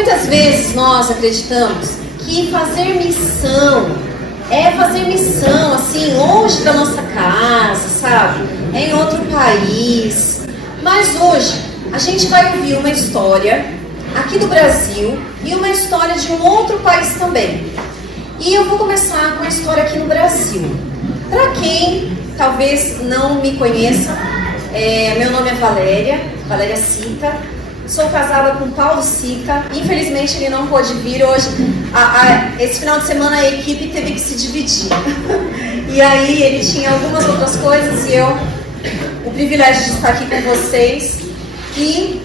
Muitas vezes nós acreditamos que fazer missão é fazer missão assim, longe da nossa casa, sabe? É em outro país. Mas hoje a gente vai ouvir uma história aqui do Brasil e uma história de um outro país também. E eu vou começar com a história aqui no Brasil. Para quem talvez não me conheça, meu nome é Valéria Sica. Sou casada com Paulo Sica. Infelizmente ele não pôde vir hoje. Esse final de semana a equipe teve que se dividir. E aí ele tinha algumas outras coisas e eu, o privilégio de estar aqui com vocês. E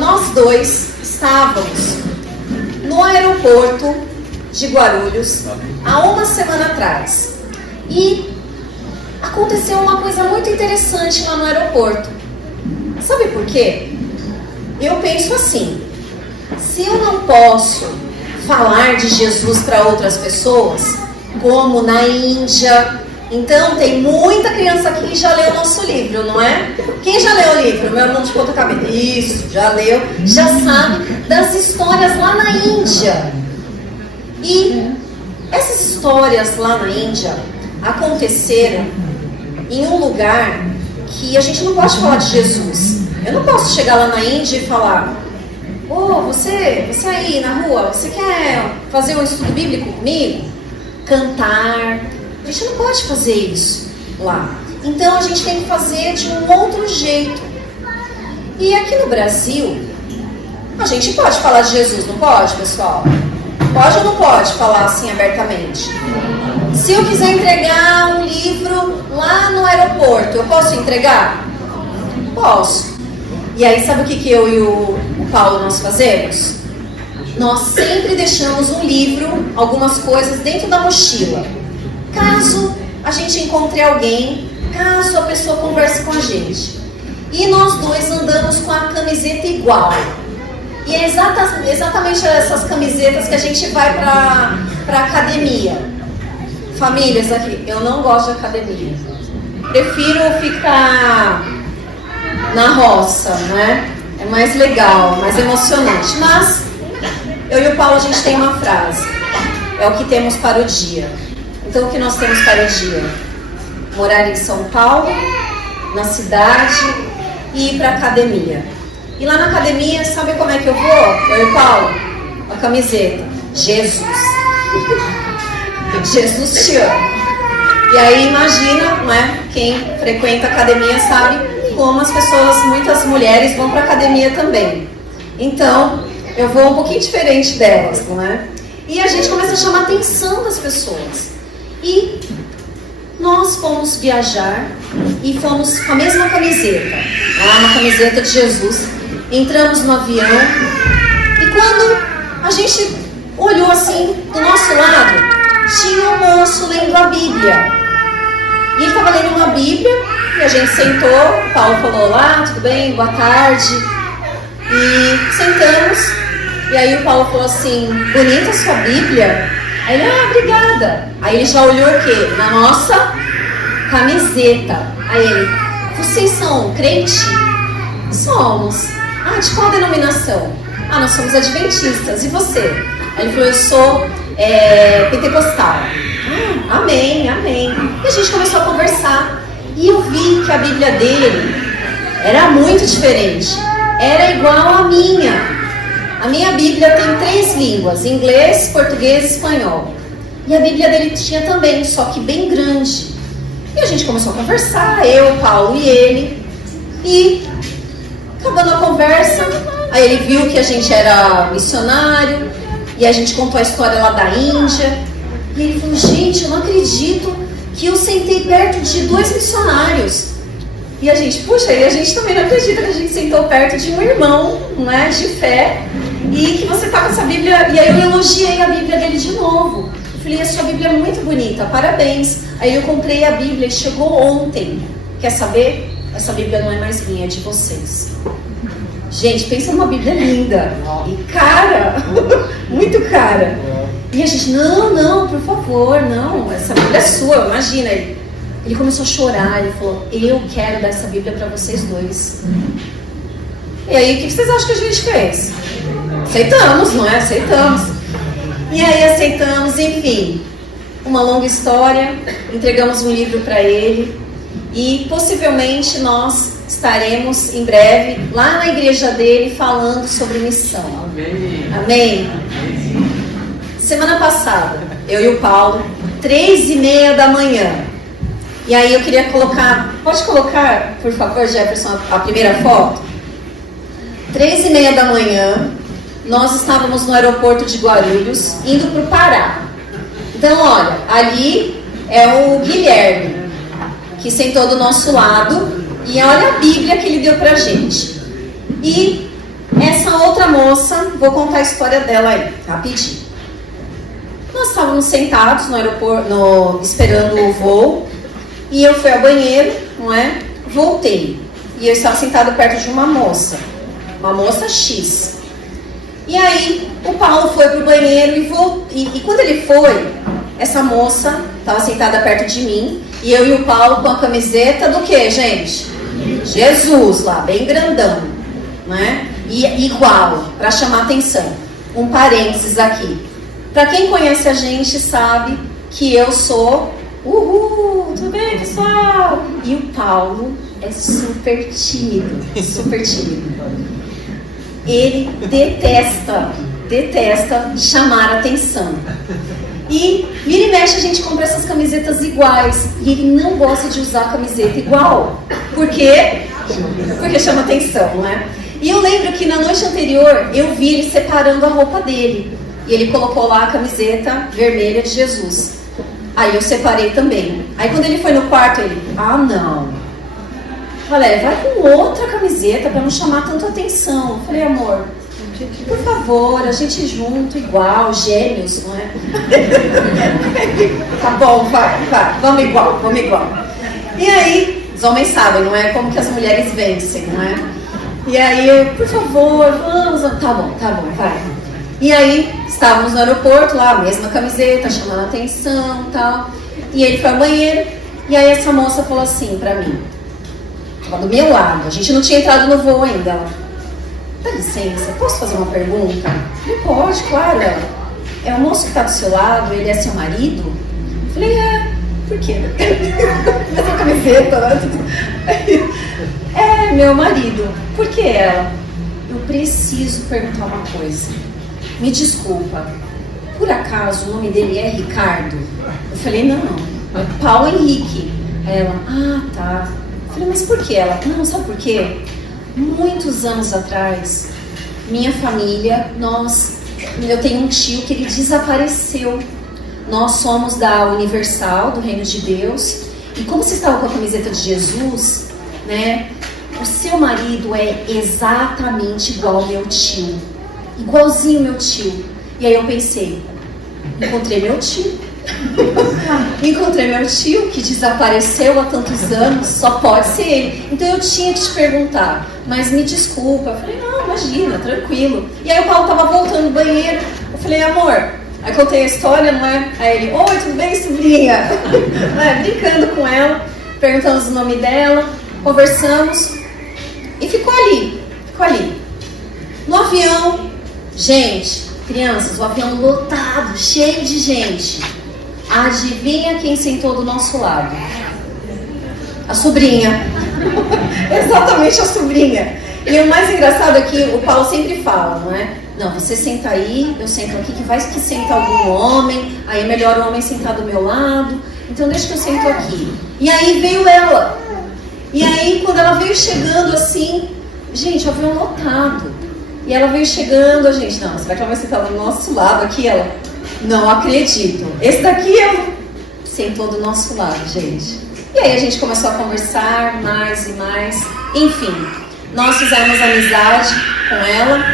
nós dois estávamos no aeroporto de Guarulhos há uma semana atrás. E aconteceu uma coisa muito interessante lá no aeroporto. Sabe por quê? Eu penso assim, se eu não posso falar de Jesus para outras pessoas, como na Índia, então tem muita criança aqui que já leu o nosso livro, não é? Quem já leu o livro? Meu irmão de ponta cabeça. Isso, já leu, já sabe das histórias lá na Índia. E essas histórias lá na Índia aconteceram em um lugar que a gente não pode falar de Jesus. Eu não posso chegar lá na Índia e falar: você aí na rua, você quer fazer um estudo bíblico comigo? Cantar. A gente não pode fazer isso lá. Então a gente tem que fazer de um outro jeito. E aqui no Brasil, a gente pode falar de Jesus, não pode, pessoal? Pode ou não pode falar assim abertamente? Se eu quiser entregar um livro lá no aeroporto, eu posso entregar? Posso. E aí sabe o que eu e o Paulo nós fazemos? Nós sempre deixamos um livro, algumas coisas dentro da mochila. Caso a gente encontre alguém, caso a pessoa converse com a gente. E nós dois andamos com a camiseta igual. E é exatamente essas camisetas que a gente vai para academia. Famílias aqui, eu não gosto de academia. Prefiro ficar na roça, né? É mais legal, mais emocionante. Mas eu e o Paulo, a gente tem uma frase: é o que temos para o dia. Então o que nós temos para o dia? Morar em São Paulo, na cidade, e ir para a academia. E lá na academia, sabe como é que eu vou? Eu e o Paulo, a camiseta: Jesus. Jesus te ama. E aí imagina, né? Quem frequenta a academia sabe como as pessoas, muitas mulheres vão para a academia também. Então, eu vou um pouquinho diferente delas, não é? E a gente começa a chamar a atenção das pessoas. E nós fomos viajar e fomos com a mesma camiseta, uma camiseta de Jesus. Entramos no avião e quando a gente olhou assim, do nosso lado, tinha um moço lendo a Bíblia. E ele estava lendo uma Bíblia e a gente sentou, o Paulo falou: olá, tudo bem? Boa tarde. E sentamos, e aí o Paulo falou assim: bonita a sua Bíblia. Aí ele: obrigada. Aí ele já olhou o quê? Na nossa camiseta. Aí ele: vocês são crente? Somos. De qual denominação? Nós somos adventistas. E você? Aí ele falou: eu sou pentecostal. Amém. E a gente começou a conversar. E eu vi que a Bíblia dele era muito diferente. Era igual à minha. A minha Bíblia tem 3 línguas: inglês, português e espanhol. E a Bíblia dele tinha também, só que bem grande. E a gente começou a conversar, eu, Paulo e ele. E acabando a conversa, aí ele viu que a gente era missionário. E a gente contou a história lá da Índia. E ele falou: gente, eu não acredito que eu sentei perto de 2 missionários. E a gente, puxa, e a gente também não acredita que a gente sentou perto de um irmão, não é, de fé. E que você tá com essa Bíblia. E aí eu elogiei a Bíblia dele de novo. Eu falei: a sua Bíblia é muito bonita, parabéns. Aí eu comprei a Bíblia e chegou ontem. Quer saber? Essa Bíblia não é mais minha, é de vocês. Gente, pensa numa Bíblia linda. E cara, muito cara. E a gente: não, por favor, não, essa Bíblia é sua, imagina. Ele começou a chorar, ele falou: eu quero dar essa Bíblia para vocês dois. E aí, o que vocês acham que a gente fez? Aceitamos, não é? Aceitamos. E aí aceitamos, enfim. Uma longa história, entregamos um livro para ele e possivelmente nós estaremos em breve lá na igreja dele falando sobre missão. Amém. Amém? Semana passada, eu e o Paulo, 3:30 da manhã. E aí eu queria colocar, pode colocar, por favor, Jefferson, a primeira foto? 3:30 da manhã, nós estávamos no aeroporto de Guarulhos, indo para o Pará. Então, olha, ali é o Guilherme, que sentou do nosso lado, e olha a Bíblia que ele deu pra gente. E essa outra moça, vou contar a história dela aí, rapidinho. Nós estávamos sentados no aeroporto, esperando o voo, e eu fui ao banheiro, não é? Voltei, e eu estava sentado perto de uma moça X. E aí, o Paulo foi pro banheiro e quando ele foi, essa moça estava sentada perto de mim, e eu e o Paulo com a camiseta do que, gente? Jesus lá, bem grandão, né? E igual, para chamar atenção. Um parênteses aqui. Para quem conhece a gente sabe que eu sou tudo bem, pessoal? E o Paulo é super tímido, super tímido. Ele detesta chamar atenção. E vira e mexe a gente compra essas camisetas iguais. E ele não gosta de usar camiseta igual. Por quê? Porque chama atenção, né? E eu lembro que na noite anterior eu vi ele separando a roupa dele. E ele colocou lá a camiseta vermelha de Jesus. Aí eu separei também. Aí quando ele foi no quarto, ele, não. Falei, vai com outra camiseta para não chamar tanto atenção. Eu falei, amor, por favor, a gente junto, igual, gêmeos, não é? Tá bom, vai, vamos igual. E aí, os homens sabem, não é? Como que as mulheres vencem, não é? E aí, eu, por favor, vamos, tá bom, vai. E aí, estávamos no aeroporto, lá, a mesma camiseta, chamando atenção e tal. E ele foi ao banheiro, e aí essa moça falou assim pra mim, estava do meu lado, a gente não tinha entrado no voo ainda, ela, dá licença, posso fazer uma pergunta? Não pode, claro. É o moço que está do seu lado, ele é seu marido? Eu falei, por quê? Mesma camiseta, né? É meu marido. Por que ela? Eu preciso perguntar uma coisa. Me desculpa, por acaso o nome dele é Ricardo? Eu falei, não, é Paulo Henrique. Ela, tá. Eu falei, mas por que ela? Não, sabe por quê? Muitos anos atrás, minha família, eu tenho um tio que ele desapareceu. Nós somos da Universal, do Reino de Deus, e como você estava com a camiseta de Jesus, né? O seu marido é exatamente igual ao meu tio, igualzinho ao meu tio. E aí eu pensei, encontrei meu tio. Encontrei meu tio que desapareceu há tantos anos, só pode ser ele. Então eu tinha que te perguntar, mas me desculpa. Eu falei, não, imagina, tranquilo. E aí o Paulo tava voltando do banheiro. Eu falei, amor, aí contei a história, não é? Aí ele, oi, tudo bem, sobrinha? Brincando com ela, perguntamos o nome dela, conversamos e ficou ali. No avião, gente, crianças, o avião lotado, cheio de gente. Adivinha quem sentou do nosso lado? A sobrinha. Exatamente a sobrinha. E o mais engraçado é que o Paulo sempre fala, não é? Não, você senta aí, eu sento aqui, que vai que senta algum homem, aí é melhor o homem sentar do meu lado, então deixa que eu sento aqui. E aí veio ela. E aí quando ela veio chegando assim, gente, o avião lotado. E ela veio chegando, a gente, não, será que ela vai sentar do nosso lado aqui? Ela, não acredito. Esse daqui sentou do nosso lado, gente. E aí a gente começou a conversar mais e mais. Enfim, nós fizemos amizade com ela,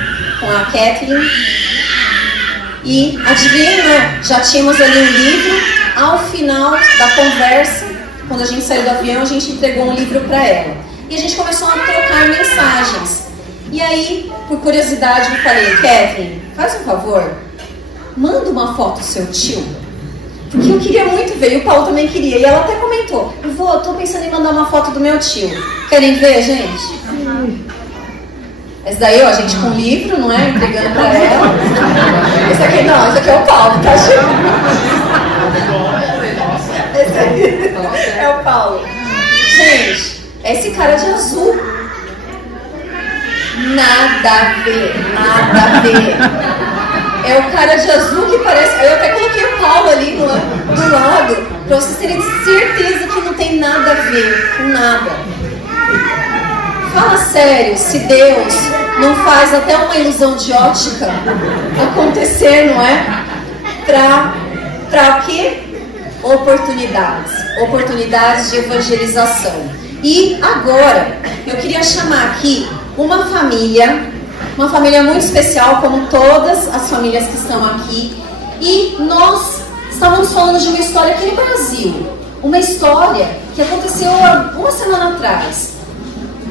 com a Kathleen. E adivinha, né? Já tínhamos ali um livro. Ao final da conversa, quando a gente saiu do avião, a gente entregou um livro para ela. E a gente começou a trocar mensagens. E aí, por curiosidade, eu falei, Kathleen, faz um favor, manda uma foto do seu tio. Porque eu queria muito ver, e o Paulo também queria. E ela até comentou, tô pensando em mandar uma foto do meu tio. Querem ver, gente? Essa daí, ó, a gente com livro, não é? Entregando pra ela. Esse aqui não, esse aqui é o Paulo, tá, gente? Esse aqui é o Paulo. Gente, esse cara de azul. Nada a ver, nada a ver. É o cara de azul que parece... Eu até coloquei o Paulo ali do lado, pra vocês terem certeza que não tem nada a ver com nada. Fala sério, se Deus não faz até uma ilusão de ótica acontecer, não é? Pra o quê? Oportunidades de evangelização. E agora, eu queria chamar aqui uma família muito especial, como todas as famílias que estão aqui. E nós estávamos falando de uma história aqui no Brasil. Uma história que aconteceu há uma semana atrás.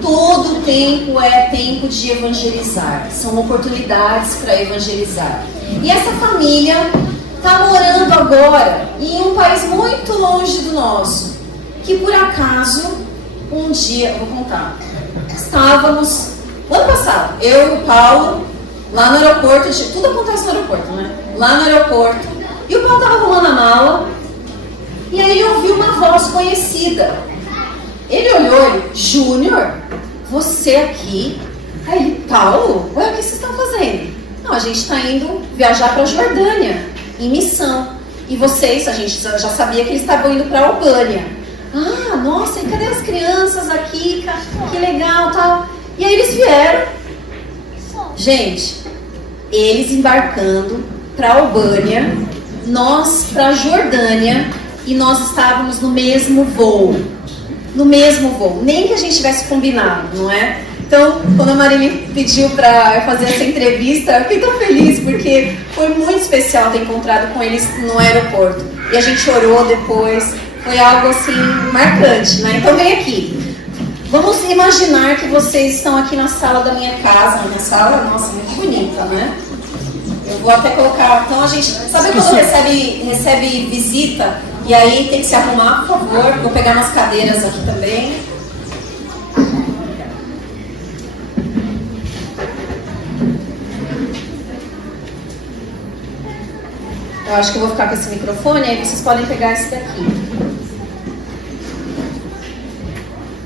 Todo tempo é tempo de evangelizar. São oportunidades para evangelizar. E essa família está morando agora em um país muito longe do nosso. Que por acaso, um dia, eu vou contar, estávamos, ano passado, eu e o Paulo, lá no aeroporto, tudo acontece no aeroporto, né? Lá no aeroporto, e o Paulo estava arrumando a mala, e aí ele ouviu uma voz conhecida. Ele olhou e, Júnior, você aqui? Aí, Paulo, ué, o que vocês estão fazendo? Não, a gente está indo viajar para a Jordânia, em missão. E vocês, a gente já sabia que eles estavam indo para a Albânia. Ah, nossa, e cadê as crianças aqui? Que legal, tal. E aí eles vieram. Gente, eles embarcando para a Albânia, nós para a Jordânia, e nós estávamos no mesmo voo. No mesmo voo, nem que a gente tivesse combinado, não é? Então, quando a Marília pediu para fazer essa entrevista, eu fiquei tão feliz, porque foi muito especial ter encontrado com eles no aeroporto. E a gente orou depois, foi algo assim, marcante, né? Então vem aqui. Vamos imaginar que vocês estão aqui na sala da minha casa. Minha sala, nossa, muito bonita, né? Eu vou até colocar... Então a gente... Sabe quando recebe visita e aí tem que se arrumar, por favor? Vou pegar umas cadeiras aqui também. Eu acho que eu vou ficar com esse microfone, aí vocês podem pegar esse daqui.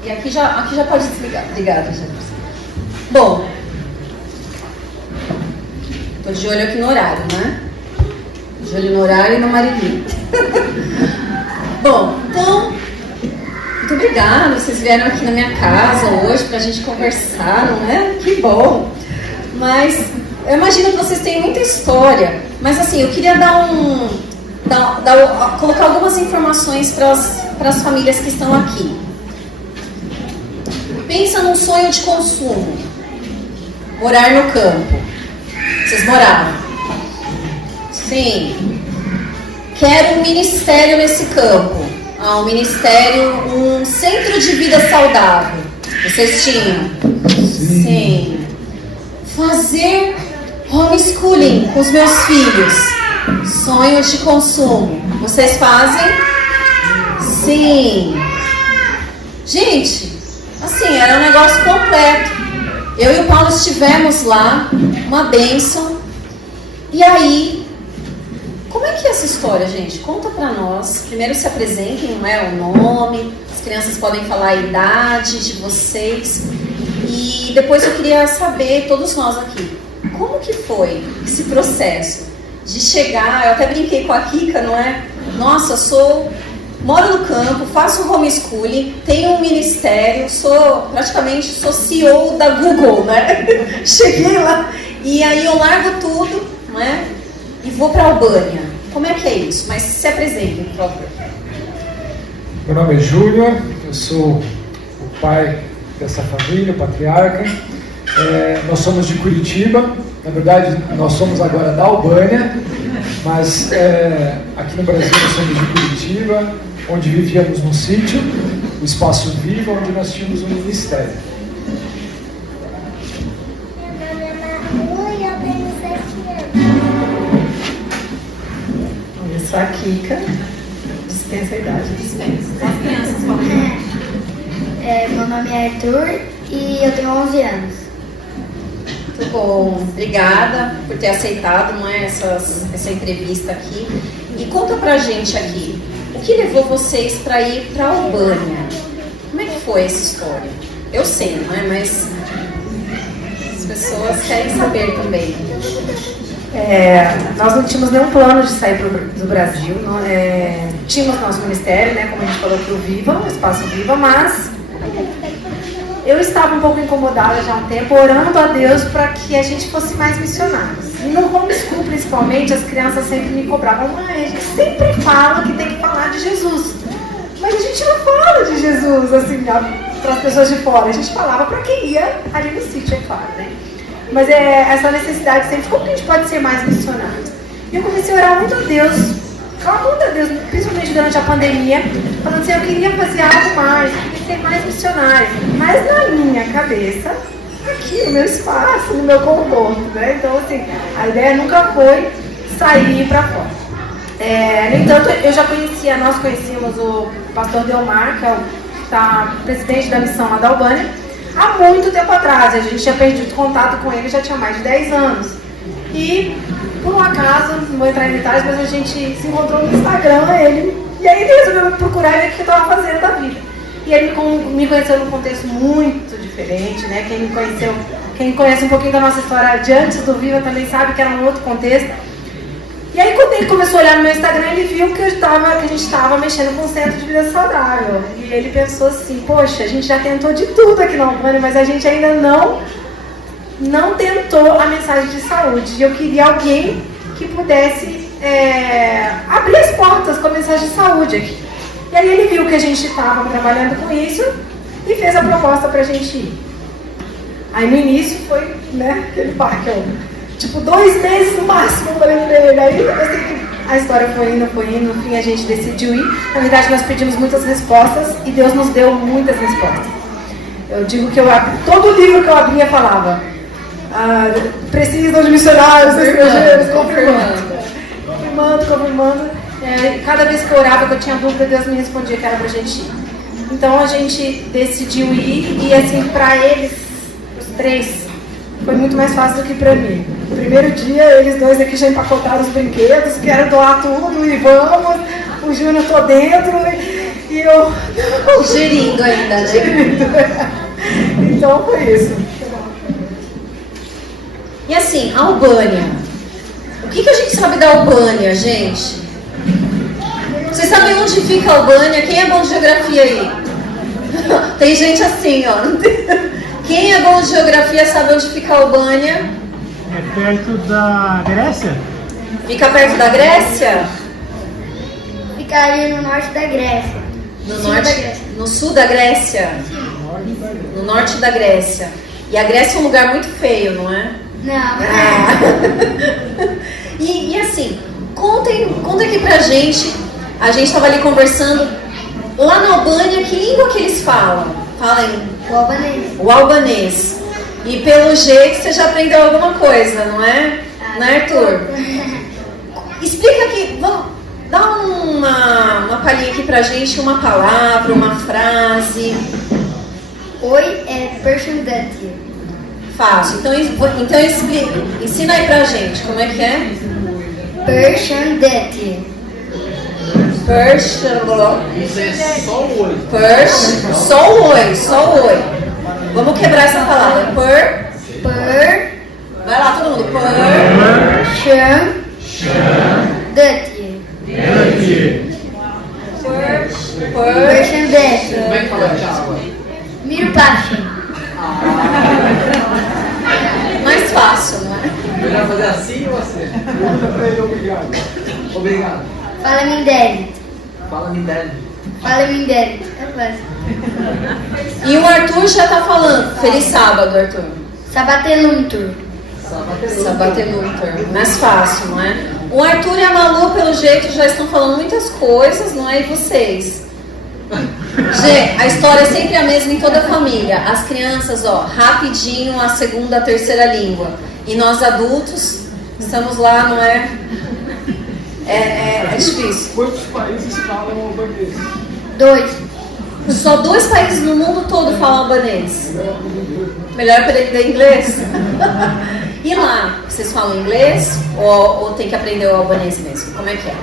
E aqui já pode desligar. Obrigada, gente. Bom, tô de olho aqui no horário, né? De olho no horário e no Marilinho. Bom, então, muito obrigada. Vocês vieram aqui na minha casa hoje pra gente conversar, não é? Que bom. Mas eu imagino que vocês têm muita história. Mas assim, eu queria colocar algumas informações para as famílias que estão aqui. Pensa num sonho de consumo. Morar no campo. Vocês moraram? Sim. Quero um ministério nesse campo. Um ministério, um centro de vida saudável. Vocês tinham? Sim. Fazer homeschooling com os meus filhos. Sonhos de consumo. Vocês fazem? Sim. Gente, assim, era um negócio completo. Eu e o Paulo estivemos lá, uma bênção. E aí, como é que é essa história, gente? Conta pra nós. Primeiro se apresentem, não é? O nome, as crianças podem falar a idade de vocês. E depois eu queria saber, todos nós aqui, como que foi esse processo de chegar? Eu até brinquei com a Kika, não é? Nossa, moro no campo, faço homeschooling, tenho um ministério, sou CEO da Google, né? Cheguei lá e aí eu largo tudo, não é? E vou para a Albânia. Como é que é isso? Mas se apresentem, por favor. Meu nome é Júnior, eu sou o pai dessa família, o patriarca. Nós somos de Curitiba, na verdade nós somos agora da Albânia, mas aqui no Brasil nós somos de Curitiba, onde vivíamos num sítio, o Espaço Vivo, onde nós tínhamos um ministério. Olha só a Kika, dispensa a idade, dispensa. As crianças falam. Meu nome é Arthur e eu tenho 11 anos. Muito bom. Obrigada por ter aceitado, não é, essa entrevista aqui. E conta pra gente aqui, o que levou vocês para ir para Albânia? Como é que foi essa história? Eu sei, não é? Mas as pessoas querem saber também. Nós não tínhamos nenhum plano de sair do Brasil. Tínhamos nosso ministério, né, como a gente falou, para o Viva, o Espaço Viva, mas eu estava um pouco incomodada já há um tempo, orando a Deus para que a gente fosse mais missionários. E no homeschool, principalmente, as crianças sempre me cobravam: mãe, a gente sempre fala que tem que falar de Jesus. Mas a gente não fala de Jesus, assim, para as pessoas de fora. A gente falava para quem ia ali no sítio, é claro, né? Mas essa necessidade sempre, como que a gente pode ser mais missionário? E eu comecei a orar muito a Deus, clamando a Deus, principalmente durante a pandemia, falando assim: eu queria fazer algo mais, eu queria ter mais missionários. Mas na minha cabeça, aqui no meu espaço, no meu conforto, né? Então, assim, a ideia nunca foi sair para fora. No entanto, nós conhecíamos o pastor Delmar, que é o presidente da missão lá da Albânia, há muito tempo atrás. A gente tinha perdido contato com ele já tinha mais de 10 anos. E, por um acaso, não vou entrar em detalhes, mas a gente se encontrou no Instagram, e aí ele resolveu procurar ele o que eu estava fazendo da vida. E ele me conheceu num contexto muito diferente, né? Quem conhece um pouquinho da nossa história de antes do Viva também sabe que era um outro contexto. E aí, quando ele começou a olhar no meu Instagram, ele viu que a gente estava mexendo com um centro de vida saudável. E ele pensou assim: poxa, a gente já tentou de tudo aqui na Albânia, mas a gente ainda não tentou a mensagem de saúde. E eu queria alguém que pudesse abrir as portas com a mensagem de saúde aqui. E aí ele viu que a gente estava trabalhando com isso e fez a proposta para a gente ir. Aí no início foi, né, aquele parque, tipo 2 meses no máximo, eu falei pra ele. Aí eu sei que a história foi indo, no fim a gente decidiu ir. Na verdade, nós pedimos muitas respostas e Deus nos deu muitas respostas. Eu digo que todo livro que eu abria falava: precisam de missionários estrangeiros, confirmando. Cada vez que eu orava, que eu tinha dúvida, Deus me respondia que era pra gente ir. Então a gente decidiu ir, e assim, pra eles, os 3, foi muito mais fácil do que pra mim. No primeiro dia, eles 2 aqui já empacotaram os brinquedos, quero doar tudo, e vamos. O Júnior tô dentro, e eu... Gerindo ainda, né? Então foi isso. E assim, Albânia. O que a gente sabe da Albânia, gente? Vocês sabem onde fica a Albânia? Quem é bom de geografia aí? Tem gente assim, ó. Quem é bom de geografia sabe onde fica a Albânia? É perto da Grécia? Fica perto da Grécia? Fica ali no norte da Grécia. No sul da Grécia? No norte da Grécia. E a Grécia é um lugar muito feio, não é? Não. E assim, conta aqui pra gente. A gente estava ali conversando. Lá na Albânia, que língua que eles falam? Falem. O albanês. O albanês. E pelo jeito você já aprendeu alguma coisa, não é? Não é, Arthur? Explica aqui, vamos dar uma palhinha aqui pra gente, uma palavra, uma frase. Oi é Pershundante. Fácil. Então explica. Ensina aí pra gente, como é que é? Pershundante. Só o oi. Vamos quebrar essa palavra. Vai lá, todo mundo. Pershundante. Como é que fala tchau? Mirupashi. Mais fácil, não é? Melhor fazer assim ou assim? Pergunta pra ele: obrigado. Obrigado. Fala Mindere. Fala Mindere. Fala Mindere. É fácil. E o Arthur já tá falando. Feliz sábado, Arthur. Sabatenuntur. Sabatenuntur. Mais fácil, não é? O Arthur e a Malu, pelo jeito, já estão falando muitas coisas, não é? E vocês? Gente, a história é sempre a mesma em toda a família. As crianças, rapidinho, a segunda, a terceira língua. E nós adultos, estamos lá, não é? É difícil. Quantos países falam albanês? 2. Só 2 países no mundo todo falam albanês. Melhor aprender inglês? E lá, vocês falam inglês ou tem que aprender o albanês mesmo? Como é que é?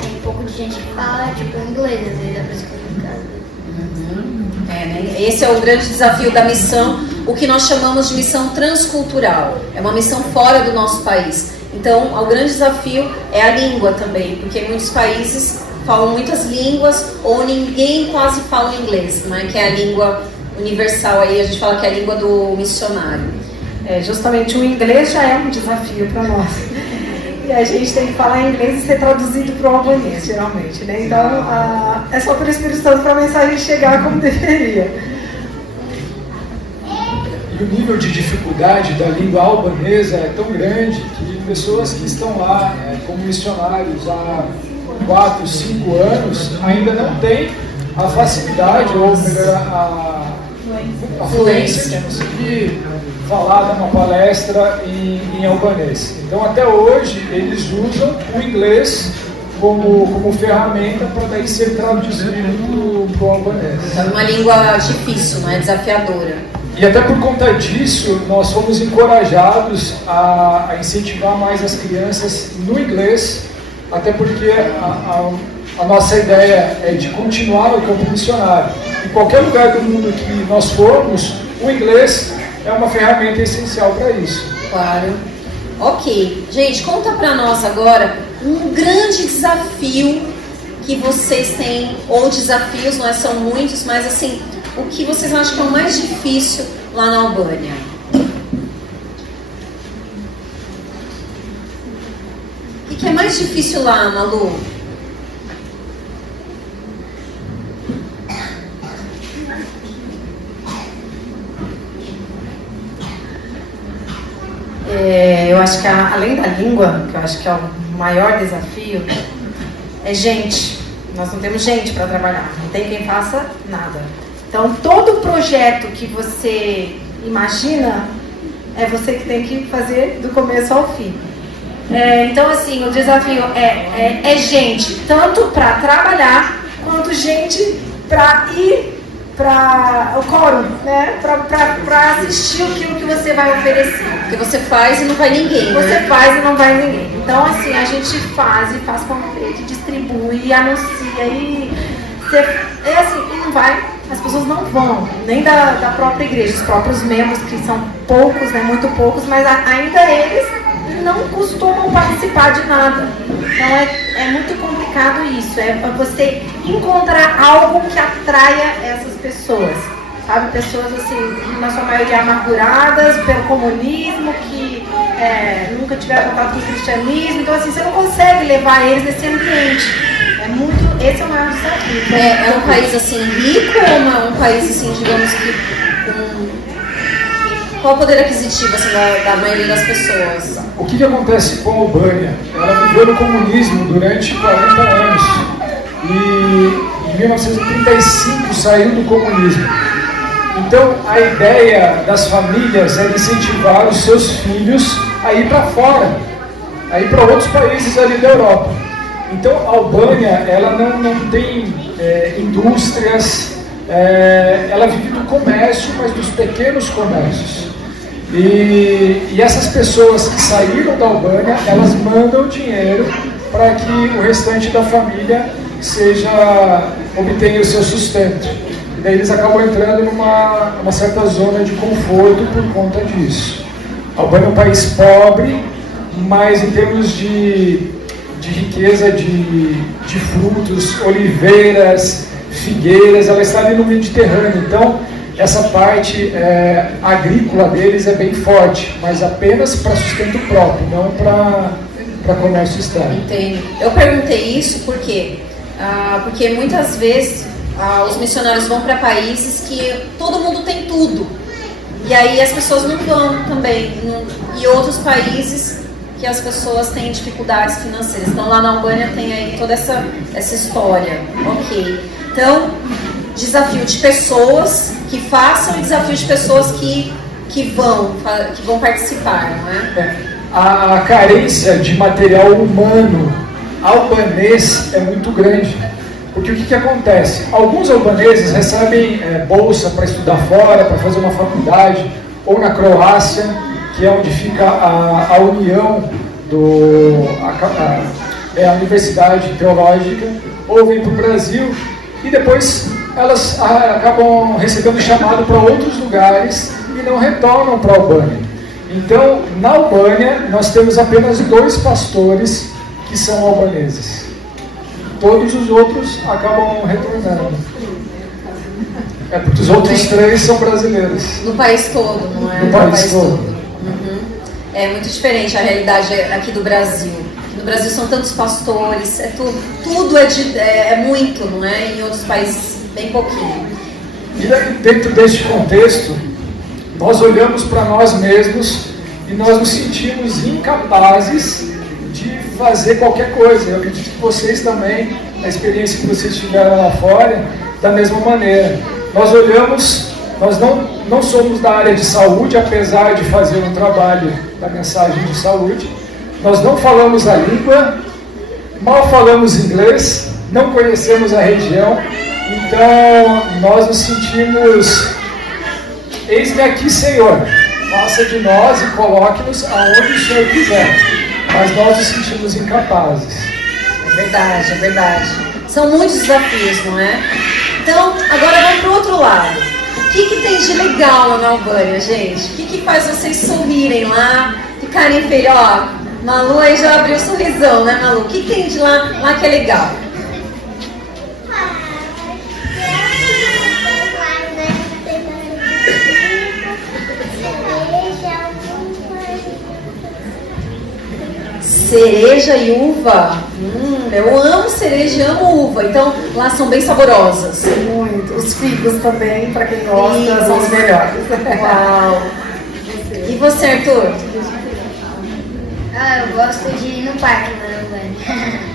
Tem um pouco de gente que fala, tipo, inglês, às vezes dá pra se comunicar. Né? Esse é o grande desafio da missão, o que nós chamamos de missão transcultural. É uma missão fora do nosso país. Então, o grande desafio é a língua também, porque em muitos países falam muitas línguas ou ninguém quase fala inglês, né? Que é a língua universal, aí a gente fala que é a língua do missionário. Justamente o inglês já é um desafio para nós. E a gente tem que falar inglês e ser traduzido para o albanês, geralmente, né? Então, é só por Espírito Santo para a mensagem chegar como deveria. E o nível de dificuldade da língua albanesa é tão grande que pessoas que estão lá como missionários há 4, 5 anos ainda não têm a facilidade ou melhor a fluência de conseguir falar, dar uma palestra em albanês. Então até hoje eles usam o inglês como ferramenta para daí ser traduzido para o albanês. É uma língua difícil, não é? Desafiadora. E até por conta disso, nós fomos encorajados a incentivar mais as crianças no inglês, até porque a nossa ideia é de continuar o campo missionário. Em qualquer lugar do mundo que nós formos, o inglês é uma ferramenta essencial para isso. Claro. Ok. Gente, conta para nós agora um grande desafio que vocês têm, ou desafios, não são muitos, mas assim, o que vocês acham que é o mais difícil lá na Albânia? O que é mais difícil lá, Malu? Eu acho que além da língua, que eu acho que é o maior desafio, é gente. Nós não temos gente para trabalhar, não tem quem faça nada. Então, todo projeto que você imagina, é você que tem que fazer do começo ao fim. Então, assim, o desafio é gente, tanto para trabalhar, quanto gente para ir para o quórum, né? Para assistir aquilo que você vai oferecer. Porque você faz e não vai ninguém, Você né? faz e não vai ninguém. Então, assim, a gente faz panfleto, distribui, anuncia e assim, não vai, as pessoas não vão, nem da própria igreja, os próprios membros, que são poucos, né, muito poucos, mas ainda eles não costumam participar de nada. Então é muito complicado isso, é você encontrar algo que atraia essas pessoas, sabe? Pessoas assim, na sua maioria amarguradas pelo comunismo, que nunca tiveram contato com o cristianismo, então assim, você não consegue levar eles nesse ambiente. Esse é o maior desafio. É um país assim rico ou é um país assim, digamos que qual o poder aquisitivo assim, da maioria das pessoas? O que acontece com a Albânia? Ela viveu no comunismo durante 40 anos e em 1935 saiu do comunismo. Então a ideia das famílias era incentivar os seus filhos a ir para fora, a ir para outros países ali da Europa. Então a Albânia ela não tem indústrias, ela vive do comércio, mas dos pequenos comércios. E essas pessoas que saíram da Albânia, elas mandam dinheiro para que o restante da família obtenha o seu sustento. E daí eles acabam entrando numa certa zona de conforto por conta disso. A Albânia é um país pobre, mas em termos de riqueza de frutos, oliveiras, figueiras, ela está ali no Mediterrâneo. Então, essa parte agrícola deles é bem forte, mas apenas para sustento próprio, não para comércio externo. Entendo. Eu perguntei isso porque muitas vezes os missionários vão para países que todo mundo tem tudo. E aí as pessoas não vão também. E outros países que as pessoas têm dificuldades financeiras. Então lá na Albânia tem aí toda essa história. Ok. Então, desafio de pessoas que façam e desafio de pessoas que vão participar, não é? A carência de material humano albanês é muito grande. Porque o que acontece? Alguns albaneses recebem bolsa para estudar fora, para fazer uma faculdade, ou na Croácia, que é onde fica a união, a Universidade Teológica, ou vêm para o Brasil, e depois elas acabam recebendo chamado para outros lugares e não retornam para a Albânia. Então, na Albânia, nós temos apenas 2 pastores que são albaneses. Todos os outros acabam retornando. Porque os outros 3 são brasileiros. No país todo, não é? No país todo. Uhum. É muito diferente a realidade aqui do Brasil. No Brasil são tantos pastores, tudo é muito, não é? Em outros países, bem pouquinho. E dentro deste contexto, nós olhamos para nós mesmos e nós nos sentimos incapazes de fazer qualquer coisa. Eu acredito que vocês também, na experiência que vocês tiveram lá fora, da mesma maneira. Nós olhamos, nós não somos da área de saúde, apesar de fazer um trabalho da mensagem de saúde. Nós não falamos a língua, mal falamos inglês, não conhecemos a região, então nós nos sentimos, eis-me aqui, Senhor, faça de nós e coloque-nos aonde o Senhor quiser, mas nós nos sentimos incapazes. É verdade, é verdade. São muitos desafios, não é? Então, agora vamos para o outro lado. O que tem de legal lá na Albânia, gente? O que faz vocês sorrirem lá, ficarem felizes? Ó, Malu aí já abriu o sorrisão, né, Malu? O que tem de lá que é legal? Cereja e uva? Eu amo cereja e amo uva, então lá são bem saborosas. Muito. Os figos também, para quem gosta, são os melhores. Uau! E você, Arthur? Eu gosto de ir no parque, mano.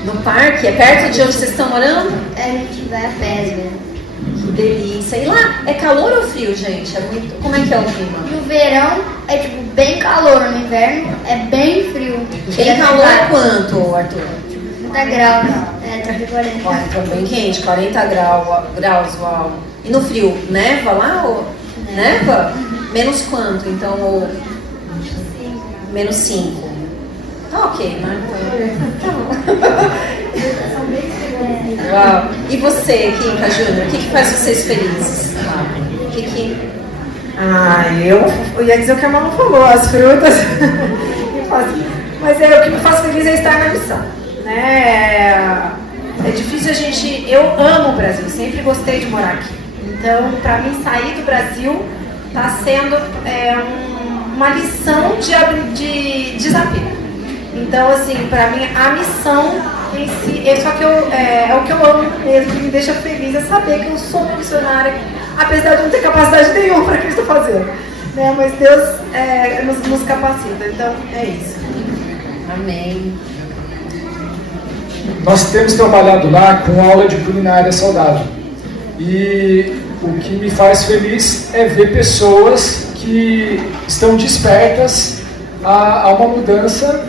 No parque? É perto de onde vocês estão morando? A gente vai a pé, né? Que delícia! E lá, é calor ou frio, gente? Como é que é o clima? No verão é tipo bem calor, no inverno é bem frio. Bem calor quanto, Arthur? 30 graus, tá 40. Ó, então bem quente, 40 graus, uau. E no frio, neva lá? Ou... Neva? Menos quanto? Então, menos 5. Tá ok, né? Uau. E você, Kinka Júnior, o que faz vocês felizes? Eu ia dizer o que a Malu falou, as frutas. Mas o que me faz feliz é estar na missão. Né? É difícil a gente... Eu amo o Brasil, sempre gostei de morar aqui. Então, para mim, sair do Brasil está sendo uma lição de desapego. Então, assim, para mim, a missão em si, só que é o que eu amo mesmo, que me deixa feliz, é saber que eu sou uma missionária, apesar de não ter capacidade nenhuma para o que eu estou fazendo. Né? Mas Deus nos capacita, então é isso. Amém. Nós temos trabalhado lá com aula de culinária saudável. E o que me faz feliz é ver pessoas que estão despertas a uma mudança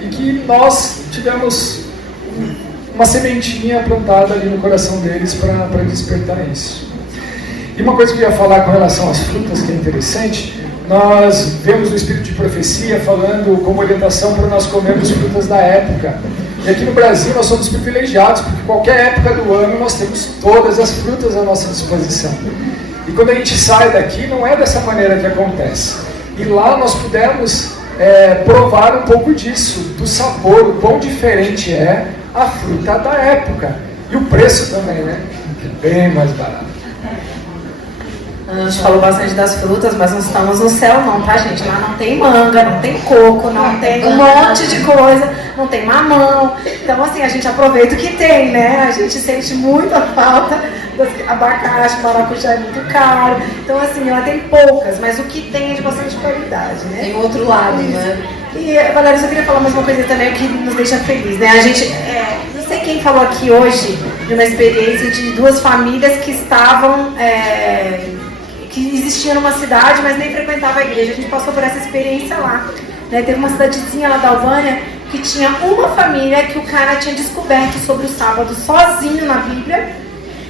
e que nós tivemos uma sementinha plantada ali no coração deles para despertar isso. E uma coisa que eu ia falar com relação às frutas, que é interessante, nós vemos o Espírito de Profecia falando como orientação para nós comermos frutas da época. E aqui no Brasil nós somos privilegiados, porque qualquer época do ano nós temos todas as frutas à nossa disposição. E quando a gente sai daqui, não é dessa maneira que acontece. E lá nós pudemos provar um pouco disso, do sabor, o quão diferente é a fruta da época. E o preço também, né? É bem mais barato. A gente falou bastante das frutas, mas não estamos no céu não, tá, gente? Lá não tem manga, não tem coco, não tem um monte de coisa, não tem mamão. Então, assim, a gente aproveita o que tem, né? A gente sente muita falta do abacaxi, maracujá é muito caro. Então, assim, ela tem poucas, mas o que tem é de bastante qualidade, né? Tem outro lado, né? E, Valéria, eu só queria falar mais uma coisa também que nos deixa feliz, né? A gente, não sei quem falou aqui hoje de uma experiência de 2 famílias que estavam... que existia numa cidade, mas nem frequentava a igreja. A gente passou por essa experiência lá. Né? Teve uma cidadezinha lá da Albânia que tinha uma família que o cara tinha descoberto sobre o sábado sozinho na Bíblia.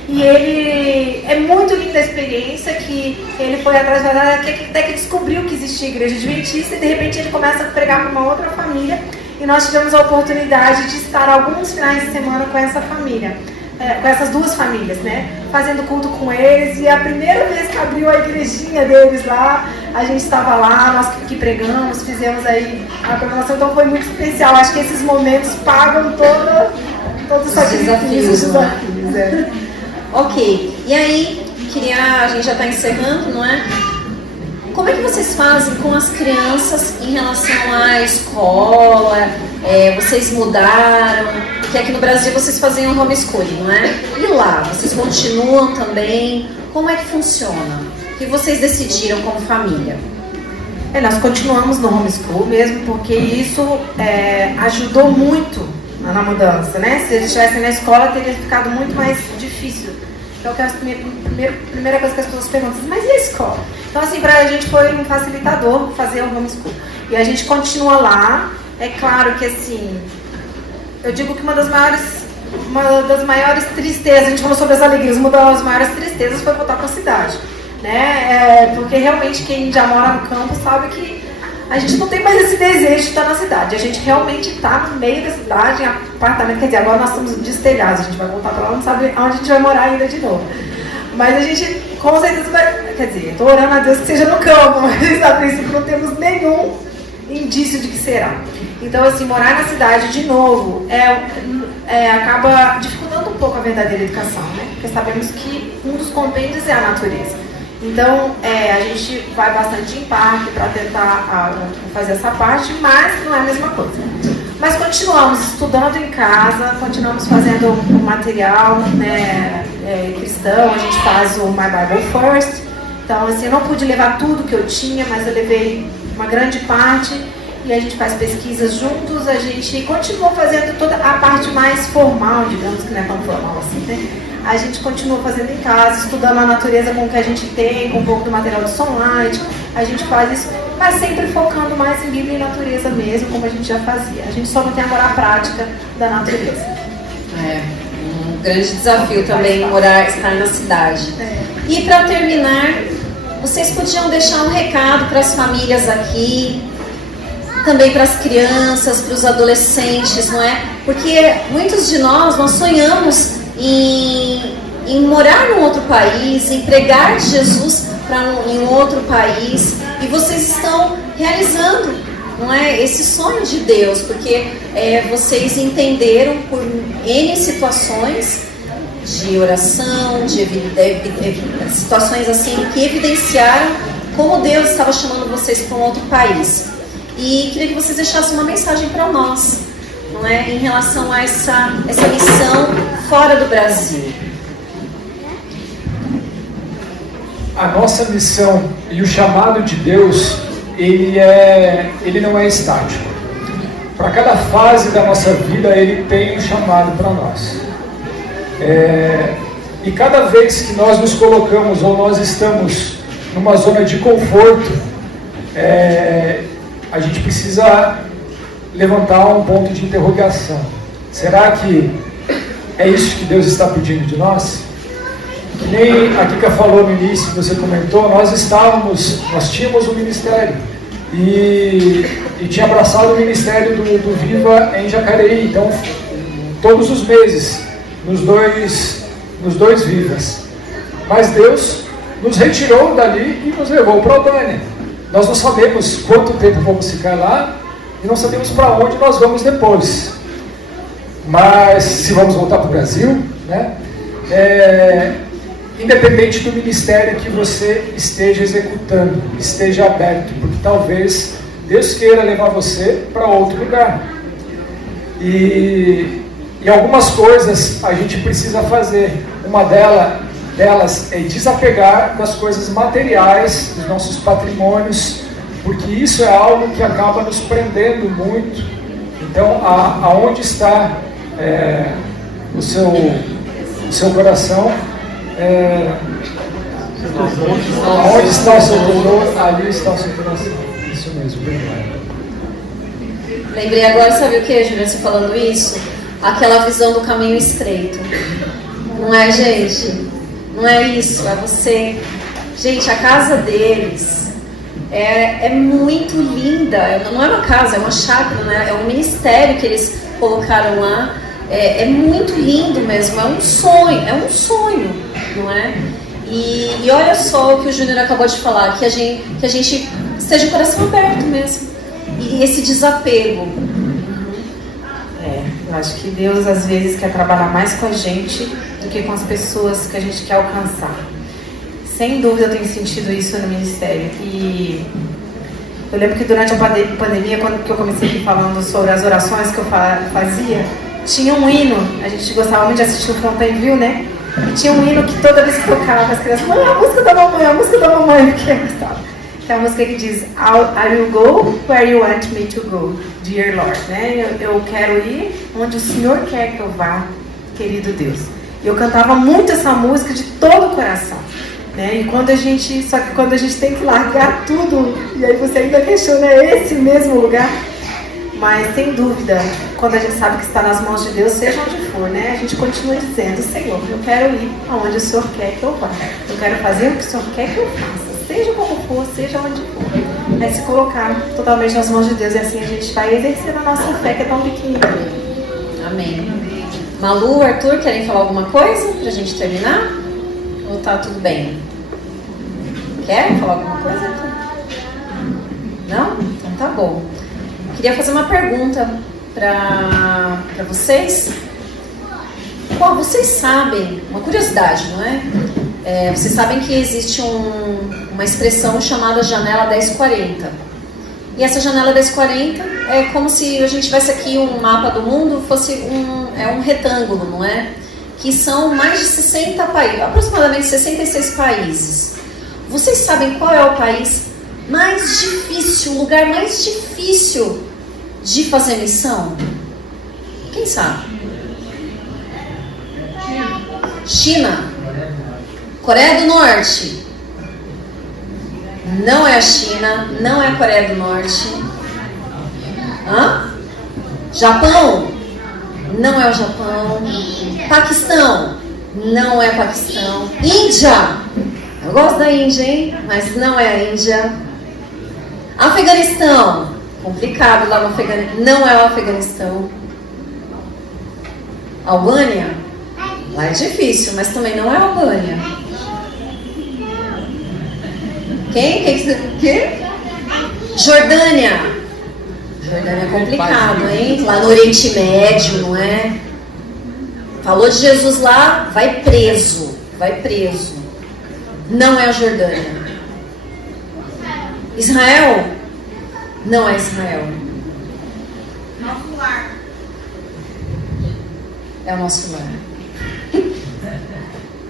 E ele, é muito linda a experiência, que ele foi atrás até que descobriu que existia igreja adventista, e de repente ele começa a pregar para uma outra família, e nós tivemos a oportunidade de estar alguns finais de semana com essa família, com essas duas famílias, né, fazendo culto com eles. E a primeira vez que abriu a igrejinha deles lá, a gente estava lá, nós que pregamos, fizemos aí a programação, então foi muito especial. Acho que esses momentos pagam todos os sacrifícios, né? Ok, e aí, a gente já está encerrando, não é? Como é que vocês fazem com as crianças em relação à escola? Vocês mudaram, porque aqui no Brasil vocês faziam homeschooling, não é? E lá, vocês continuam também? Como é que funciona? O que vocês decidiram como família? Nós continuamos no homeschool mesmo, porque isso ajudou muito na mudança, né? Se eles estivessem na escola, teria ficado muito mais difícil. Então, a primeira coisa que as pessoas perguntam, mas e a escola? Então, assim, pra gente foi um facilitador fazer o homeschool. E a gente continua lá. É claro que, assim, eu digo que uma das maiores tristezas, a gente falou sobre as alegrias, uma das maiores tristezas foi voltar para a cidade, né? Porque realmente quem já mora no campo sabe que a gente não tem mais esse desejo de estar na cidade. A gente realmente está no meio da cidade, em apartamento. Quer dizer, agora nós estamos destelhados, a gente vai voltar para lá, não sabe onde a gente vai morar ainda de novo. Mas a gente, com certeza, vai... Quer dizer, estou orando a Deus que seja no campo, mas a princípio não temos nenhum indício de que será. Então, assim, morar na cidade de novo acaba dificultando um pouco a verdadeira educação, né? Porque sabemos que um dos compêndios é a natureza. Então, a gente vai bastante em parque para tentar fazer essa parte, mas não é a mesma coisa. Mas continuamos estudando em casa, continuamos fazendo o material, né, cristão, a gente faz o My Bible First. Então, assim, eu não pude levar tudo que eu tinha, mas eu levei uma grande parte, e a gente faz pesquisas juntos, a gente continua fazendo toda a parte mais formal, digamos que não é tão formal assim, né? A gente continua fazendo em casa, estudando a natureza com o que a gente tem, com um pouco do material de Sonlight. A gente faz isso, mas sempre focando mais em Bíblia e natureza mesmo, como a gente já fazia. A gente só não tem agora a prática da natureza. Um grande desafio também estar na cidade. E para terminar, vocês podiam deixar um recado para as famílias aqui, também para as crianças, para os adolescentes, não é? Porque muitos de nós sonhamos em morar num outro país, em pregar Jesus em um outro país, e vocês estão realizando, não é, esse sonho de Deus, porque vocês entenderam por N situações de oração, de situações assim que evidenciaram como Deus estava chamando vocês para um outro país. E queria que vocês deixassem uma mensagem para nós, não é, em relação a essa missão fora do Brasil. A nossa missão e o chamado de Deus, ele não é estático. Para cada fase da nossa vida, Ele tem um chamado para nós. E cada vez que nós nos colocamos ou nós estamos numa zona de conforto, a gente precisa levantar um ponto de interrogação. Será que é isso que Deus está pedindo de nós? Que nem a Kika falou no início, você comentou, nós tínhamos um ministério e tinha abraçado o ministério do Viva em Jacareí. Então, todos os meses, nos dois Vivas. Mas Deus nos retirou dali e nos levou para a Albânia. Nós não sabemos quanto tempo vamos ficar lá e não sabemos para onde nós vamos depois. Mas se vamos voltar para o Brasil, né? Independente do ministério que você esteja executando, esteja aberto, porque talvez Deus queira levar você para outro lugar. E algumas coisas a gente precisa fazer. Uma delas é desapegar das coisas materiais, dos nossos patrimônios, porque isso é algo que acaba nos prendendo muito. Então, aonde está o seu coração? Onde está o seu tesouro, ali está o seu coração. Isso mesmo, obrigado. Lembrei agora, sabe o que, Júlia, você falando isso? Aquela visão do caminho estreito. Não é, gente? Não é isso, é você. Gente, a casa deles é muito linda. Não é uma casa, é uma chácara, né? É um ministério que eles colocaram lá. É muito lindo mesmo, é um sonho, não é? E olha só o que o Júnior acabou de falar, que a gente esteja de coração aberto mesmo. E esse desapego. Eu acho que Deus às vezes quer trabalhar mais com a gente do que com as pessoas que a gente quer alcançar. Sem dúvida eu tenho sentido isso no ministério. E eu lembro que durante a pandemia, quando eu comecei aqui falando sobre as orações que eu fazia, tinha um hino, a gente gostava muito de assistir o Fontaine View, né? E tinha um hino que toda vez que tocava as crianças, mãe, a música da mamãe, porque eu gostava. Que é a música que diz, I will go where you want me to go, dear Lord, né? Eu quero ir onde o Senhor quer que eu vá, querido Deus. E eu cantava muito essa música de todo o coração, né? E quando a gente tem que largar tudo, e aí você ainda questiona, é esse mesmo lugar? Mas, sem dúvida, quando a gente sabe que está nas mãos de Deus, seja onde for, né? A gente continua dizendo, Senhor, eu quero ir aonde o Senhor quer que eu vá. Eu quero fazer o que o Senhor quer que eu faça, seja como for, seja onde for. É se colocar totalmente nas mãos de Deus e assim a gente vai exercer a nossa fé, que é tão pequenininha. Amém. Malu, Arthur, querem falar alguma coisa pra gente terminar? Ou tá tudo bem? Querem falar alguma coisa, Arthur? Não? Então tá bom. Queria fazer uma pergunta para vocês. Vocês sabem, uma curiosidade, não é? Vocês sabem que existe uma expressão chamada janela 1040. E essa janela 1040 é como se a gente tivesse aqui um mapa do mundo, fosse um retângulo, não é? Que são mais de 60 países, aproximadamente 66 países. Vocês sabem qual é o país mais difícil, o lugar mais difícil de fazer missão? Quem sabe? China. Coreia do Norte. Não é a China, não é a Coreia do Norte. Japão. Não é o Japão. Paquistão. Não é Paquistão. Índia. Eu gosto da Índia, hein? Mas não é a Índia. Afeganistão. Complicado lá no Afeganistão. Não é o Afeganistão. Albânia. Lá é difícil, mas também não é a Albânia. Quem? Jordânia. Jordânia é complicado, hein? Lá no Oriente Médio, não é? Falou de Jesus lá, vai preso. Vai preso. Não é a Jordânia. Israel? Não é Israel. Nosso lar. É o nosso lar.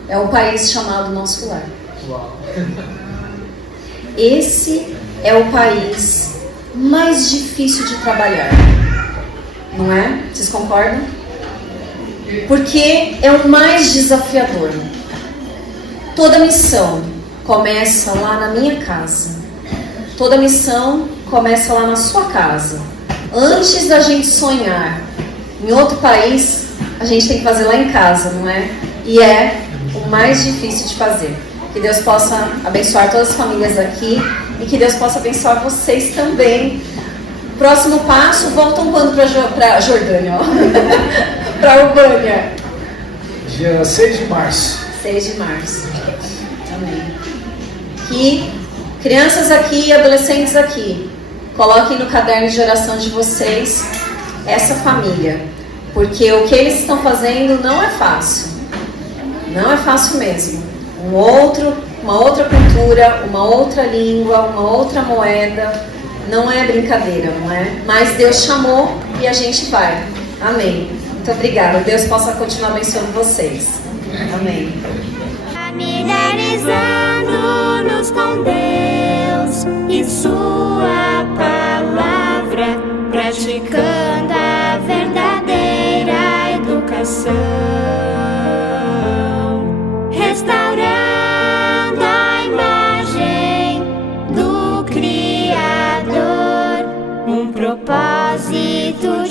É o país chamado Nosso Lar. Uau. Esse é o país mais difícil de trabalhar. Não é? Vocês concordam? Porque é o mais desafiador. Toda missão começa lá na minha casa. Toda missão começa lá na sua casa. Antes da gente sonhar em outro país, a gente tem que fazer lá em casa, não é? E é o mais difícil de fazer. Que Deus possa abençoar todas as famílias aqui e que Deus possa abençoar vocês também. Próximo passo, volta um quando para Jordânia, para Albânia. Dia 6 de março. 6 de março. Amém. Que crianças aqui e adolescentes aqui, coloquem no caderno de oração de vocês essa família. Porque o que eles estão fazendo não é fácil. Não é fácil mesmo. Uma outra cultura, uma outra língua, uma outra moeda. Não é brincadeira, não é? Mas Deus chamou e a gente vai. Amém. Muito obrigada. Deus possa continuar abençoando vocês. Amém. Familiarizando-nos com Deus e Sua palavra, praticando a verdadeira educação, restaurando a imagem do Criador, um propósito jeito